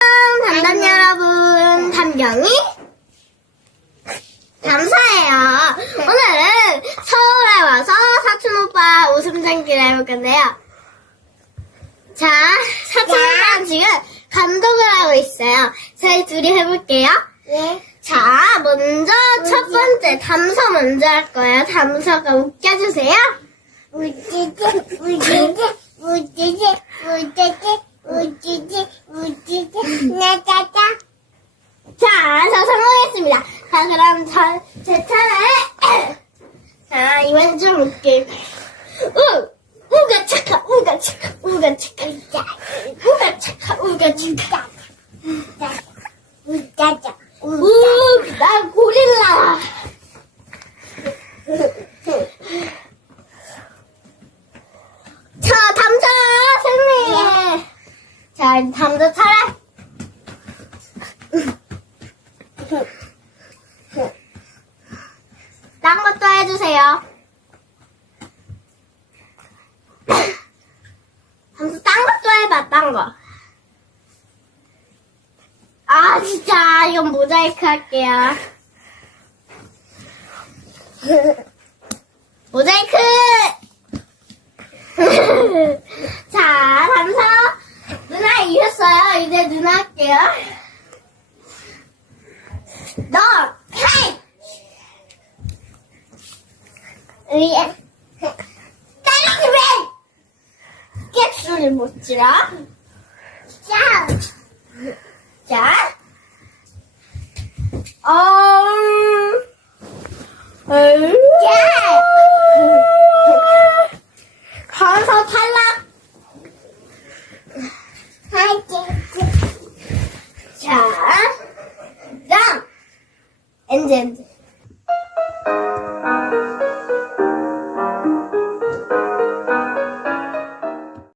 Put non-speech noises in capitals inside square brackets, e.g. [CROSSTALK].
담담 여러분, 담경이 감사해요. 오늘은 서울에 와서 사촌 오빠 웃음 참기를 해볼 건데요. 자, 사촌 오빠는 지금 감독을 하고 있어요. 저희 둘이 해볼게요. 네. 자, 먼저 첫 번째 담서 먼저 할 거예요. 담서가 웃겨주세요. 우찌지, 우찌지, 우찌지, 우찌지, 우찌지, 나짜짜. 자, 저 성공했습니다. 자, 그럼 저, 제 차례. 자, 이번 좀 웃길. 우! 우가 착하, 우가 착하, 우가 착하. 우가 착하, 우가 착하. 우짜짜, 우, 나 고릴라. 자, 담자 승리. 자, 담자 차례. 딴 것도 해주세요. [COUGHS] 담자 딴 것도 해봐, 딴 거. 아, 진짜, 이건 모자이크 할게요. [COUGHS] 모자이크! [COUGHS] 자, 담서. 누나 이겼어요. 이제 누나 할게요. 너, 헤이! 의에. 때리지 왜! 깨수를 못 지러? 짜. 자. 음. 음. 가서 탈락. 자. 랑. 엔젠.